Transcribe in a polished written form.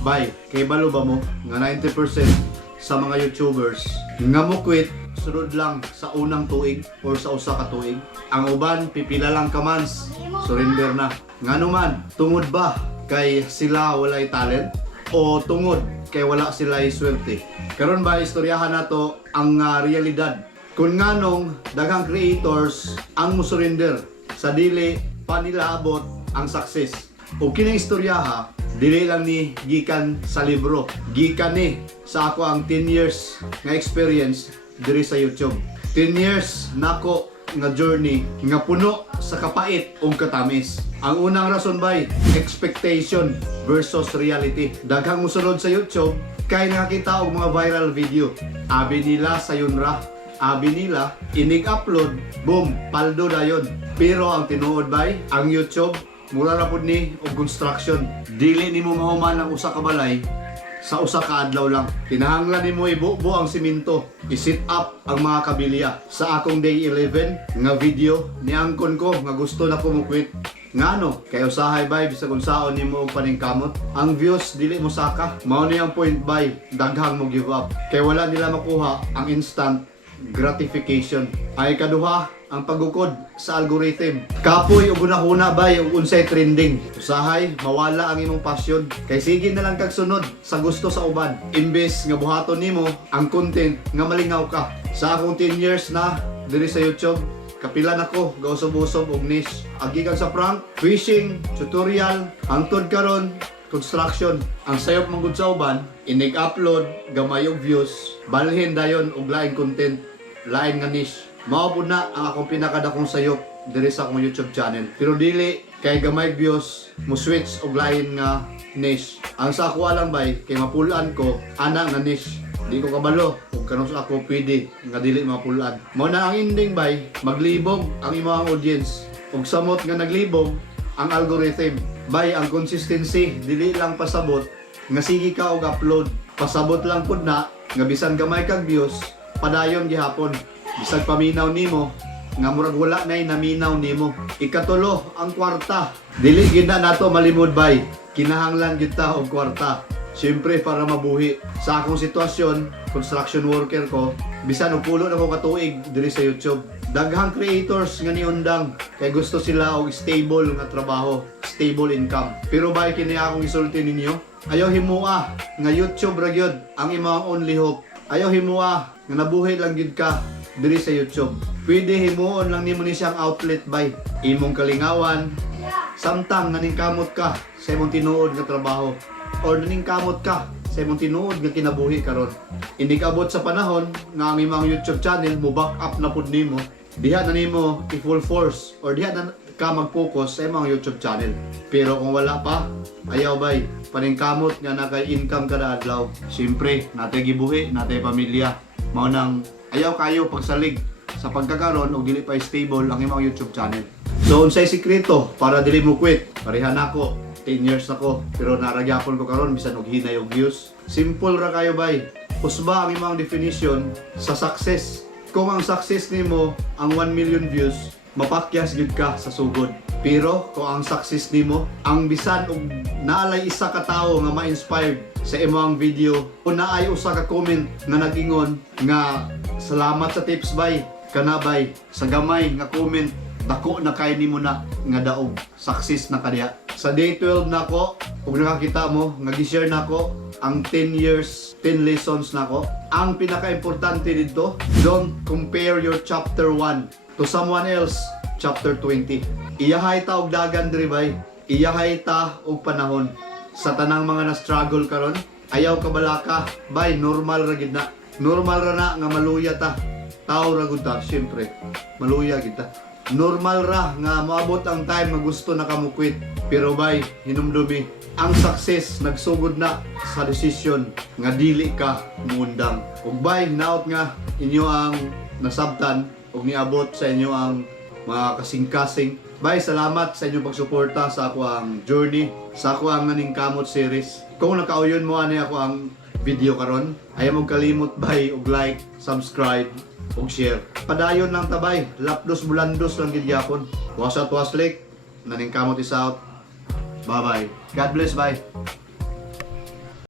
Bay, kay balo ba mo nga 90% sa mga YouTubers nga mo quit sunod lang sa unang tuig or sa usa ka tuig. Ang uban pipila lang ka months, surrender na. Ngano man, tungod ba kay sila walay talent o tungod kay wala sila swerte? Karon ba istoryahan nato ang realidad kung nganong daghang creators ang mo surrender sa dili pa nila abot ang success. O kining istoryaha dili lang ni gikan sa libro, gikan ni sa ako ang 10 years nga experience diri sa YouTube. 10 years nako nga journey nga puno sa kapait ug katamis. Ang unang rason bay, expectation versus reality. Daghang musunod sa YouTube kay nakakita og mga viral video. Abi nila sayon ra, abi nila inig-upload, boom, paldo dayon. Pero ang tinuod bay, ang YouTube mura ra pud ni og construction. Dili nimo mahuman ang usa ka balay sa usa ka adlaw lang. Kinahanglan nimo ibubo ang simento, i-set up ang mga kabilya. Sa akong day 11 nga video, niangkon ko nga gusto na ko mo quit. Ngano? Kay usahay bay bisag unsaon nimo og paningkamot. Ang views dili mo saka. Mao ni ang point bay, daghang mo give up. Kay wala nila makuha ang instant gratification. Ay kaduha ang pagukod sa algorithm. Kapoy ug hunahuna bay ug unsay trending. Usahay mawala ang imong passion. Kay sige na lang kag sunod sa gusto sa uban. Imbes nga buhaton nimo ang content nga malingaw ka. Sa akong 10 years na diri sa YouTube, kapila na ko gausob-usob og niche. Agi kag sa prank, fishing, tutorial, hangtod karon construction. Ang sayop mong gud sa uban, inig-upload, gamay og views, balhin dayon og lain content, lain nga niche. Mao pud na ang akong pinakadakong sayop diri sa akong YouTube channel. Pero dili kay gamay views mo switch og lain nga niche. Ang sa ako lang bay kay mapulaan ko ana nga niche. Di ko kabalo ug kanus ako pwede nga dili mapulaan. Mao na ang ending bay, maglibog ang imong audience. Ug samot nga naglibog ang algorithm. Bay ang consistency dili lang pasabot nga sige ka og upload. Pasabot lang pud na nga bisan gamay kag views padayon gihapon. Bisag paminaw nimo nga murag wala nay naminaw nimo. Ikatulo ang kwarta. Dili gid na nato malimod bay. Kinahanglan gyud ta og kwarta. Siyempre para mabuhi. Sa akong sitwasyon, construction worker ko, bisan og pulo na ko katuig diri sa YouTube. Daghang creators nga niundang kay gusto sila og stable nga trabaho, stable income. Pero bay kini akong isulti ninyo, ayaw himua nga YouTube ra gyud ang imong only hope. Ayaw himua nga nabuhi lang gyud ka diri sa YouTube. Pwede himuon lang nimo ni siyang outlet bay. Imong kalingawan, samtang naningkamot ka sa imong tinuod nga trabaho or naningkamot ka sa imong tinuod nga kinabuhi karon. Hindi kabot sa panahon nga ang imong YouTube channel mo back up na pud nimo. Diha na nimo i-full force or diha na ka mag-focus sa imong YouTube channel. Pero kung wala pa, ayaw bay, paningkamot nga naka-income kada adlaw. Siyempre, natay gibuhi, natay pamilya. Mao nang ayaw kayo pagsalig sa pagkakaroon og dili pa stable ang imong YouTube channel. So unsay sikreto para dili mo quit? Pareha nako, 10 years nako, pero naragyapon ko karon bisan og hinay og views. Simple ra kayo bay. Usba ang imong definition sa success. Kung ang success nimo ang 1 million views, mapakyas gyud ka sa sugod. Pero kung ang success nimo ang bisan og naalay isa ka tawo nga ma-inspired sa imong video o naay usa ka comment nga nag-ingon nga salamat sa tips bay, kana bay, sa gamay nga comment dako na kay nimo na nga daog success na kadiya. Sa day 12 nako ug nakakita mo nga gi-share nako ang 10 years 10 lessons nako. Ang pinaka-importante dito, don't compare your chapter 1 to someone else chapter 20. Iyahay ta og dagan diri bay, iyahay ta og panahon. Sa tanang mga na-struggle karon, ayaw ka balaka bay, normal ra gid na. Normal ra na nga maluya ta. Tao ra gud ta, syempre. Maluya gid ta. Normal ra nga moabot ang time nga gusto na ka mo quit. Pero bay, hinumdumi, ang success nagsugod na sa decision nga dili ka muundang. Ug bay, naot nga inyo ang nasabtan ug niabot sa inyo ang mga kasing-kasing. Bay, salamat sa inyong pagsuporta sa ako ang journey, sa ako ang Naningkamot series. Kung nakauyon mo ani ako ang video karon, ayaw mong kalimot bay og like, subscribe ug share. Padayon lang tabay, lapdos bulandos lang gid gyapon. Was out was lake, Naningkamot is out. Bye bye. God bless, bye.